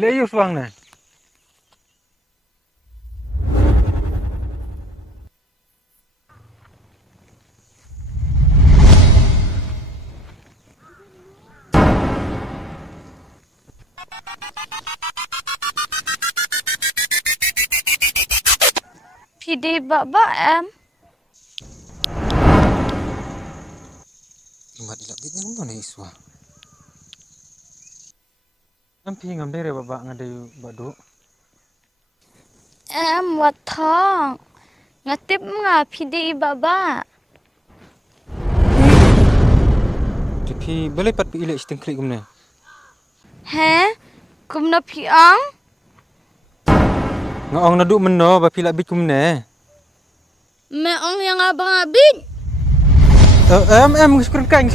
Sila ayus bang na. Pide baba em. Imat ilap bit ni mo na iswa. Ampi ngam dere baba ngadayu badu. Em watong. Ngatip nga pide baba. Tapi balai pat pi ilek siteng klik gumna. He? Kumna piang? Ngaong nadu meno ba pilak bit gumna. Meong yang abang abin. Em skrin kai.